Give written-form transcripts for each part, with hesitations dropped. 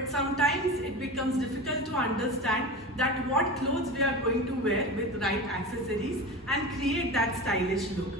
but sometimes it becomes difficult to understand that what clothes we are going to wear with right accessories and create that stylish look.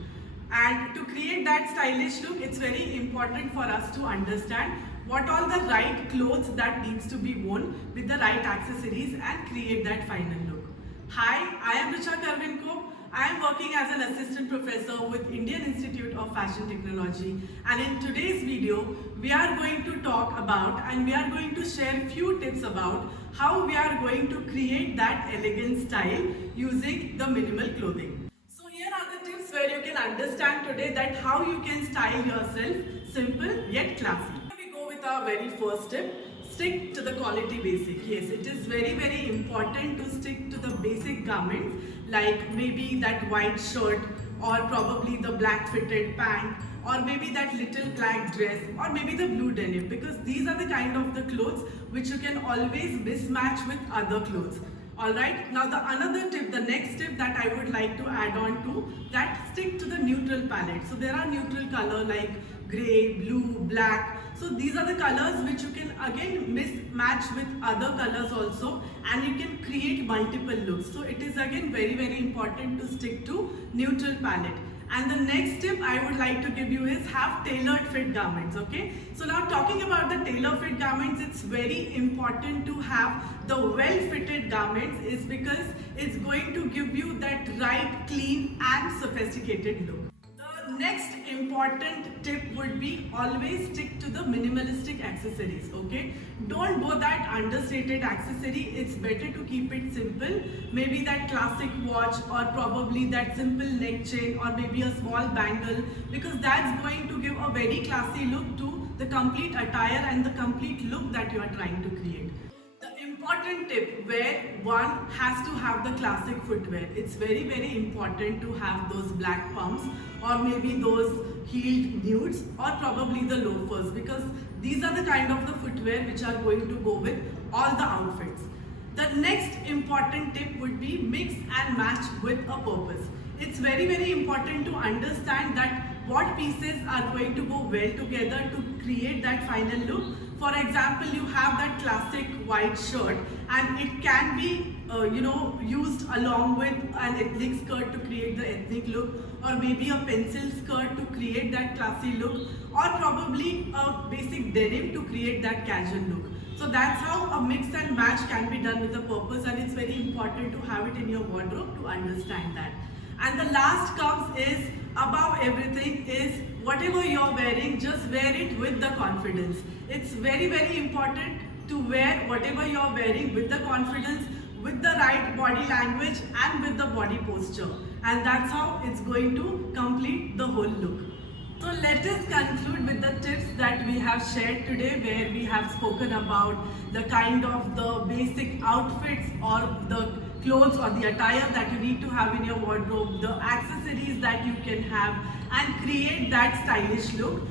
And to create that stylish look, it's very important for us to understand what all the right clothes that needs to be worn with the right accessories and create that final look. Hi, I am Richa Karvinko. I am working as an assistant professor with Indian Institute of Fashion Technology, and in today's video we are going to talk about and we are going to share few tips about how we are going to create that elegant style using the minimal clothing. So here are the tips where you can understand today that how you can style yourself simple yet classy. We go with our very first tip. Stick to the quality basic. Yes, it is very important to stick to the basic garments like maybe that white shirt or probably the black fitted pant or maybe that little black dress or maybe the blue denim, because these are the kind of the clothes which you can always mismatch with other clothes. Alright, now the next tip that I would like to add on to that, stick to the neutral palette. So there are neutral color like grey, blue, black. So these are the colors which you can again mismatch with other colors also, and you can create multiple looks. So it is again very important to stick to neutral palette. And the next tip I would like to give you is have tailored fit garments. Okay, so now talking about the tailor fit garments, it's very important to have the well fitted garments, is because it's going to give you that right, clean and sophisticated look. The next important tip would be always stick to the minimalistic accessories. Okay, don't go that understated accessory. It's better to keep it simple. Maybe that classic watch or probably that simple neck chain or maybe a small bangle, because that's going to give a very classy look to the complete attire and the complete look that you are trying to create. Important tip where one has to have the classic footwear. It's very important to have those black pumps or maybe those heeled nudes or probably the loafers, because these are the kind of the footwear which are going to go with all the outfits. The next important tip would be mix and match with a purpose. It's very important to understand that what pieces are going to go well together to create that final look. For example, you have that classic white shirt and it can be used along with an ethnic skirt to create the ethnic look, or maybe a pencil skirt to create that classy look, or probably a basic denim to create that casual look. So that's how a mix and match can be done with a purpose, and it's very important to have it in your wardrobe to understand that. And the last comes is, above everything, is whatever you're wearing, just wear it with the confidence. It's very important to wear whatever you're wearing with the confidence, with the right body language and with the body posture. And that's how it's going to complete the whole look. So let us conclude with the tips that we have shared today, where we have spoken about the kind of the basic outfits or the clothes or the attire that you need to have in your wardrobe, the accessories that you can have, and create that stylish look,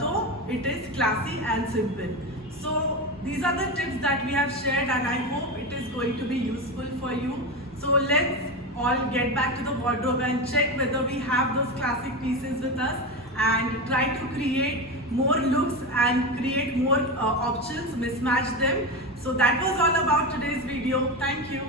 though it is classy and simple. So these are the tips that we have shared, and I hope it is going to be useful for you. So let's all get back to the wardrobe and check whether we have those classic pieces with us, and try to create more looks and create more options, mismatch them. So that was all about today's video. Thank you.